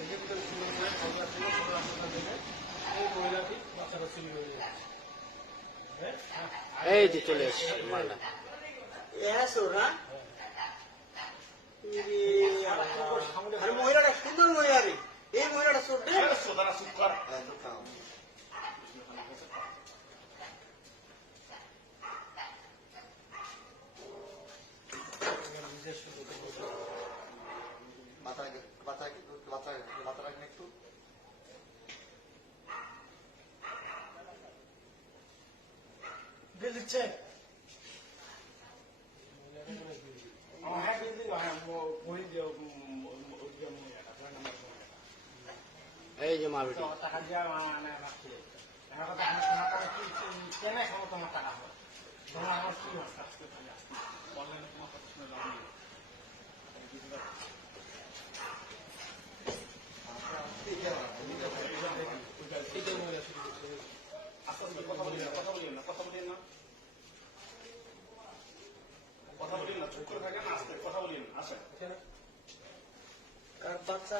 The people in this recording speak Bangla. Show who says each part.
Speaker 1: এক্ষেত্রে শুরু করে ছোট থেকে এই মহিলাটি বাচ্চারা চুরি হয়ে যাচ্ছে হ্যাঁ
Speaker 2: এই যে চলে এসছে
Speaker 3: না আরে মহিলাটা সুন্দর মহিলা রে। এই মহিলাটা চোর
Speaker 1: মহিলাটা
Speaker 2: এই যে
Speaker 1: দিয়ে মানে রাখছে এখন তোমার টাকা কেনে হবে তোমার আমার কি হয়
Speaker 4: আসেন
Speaker 3: বাচ্চা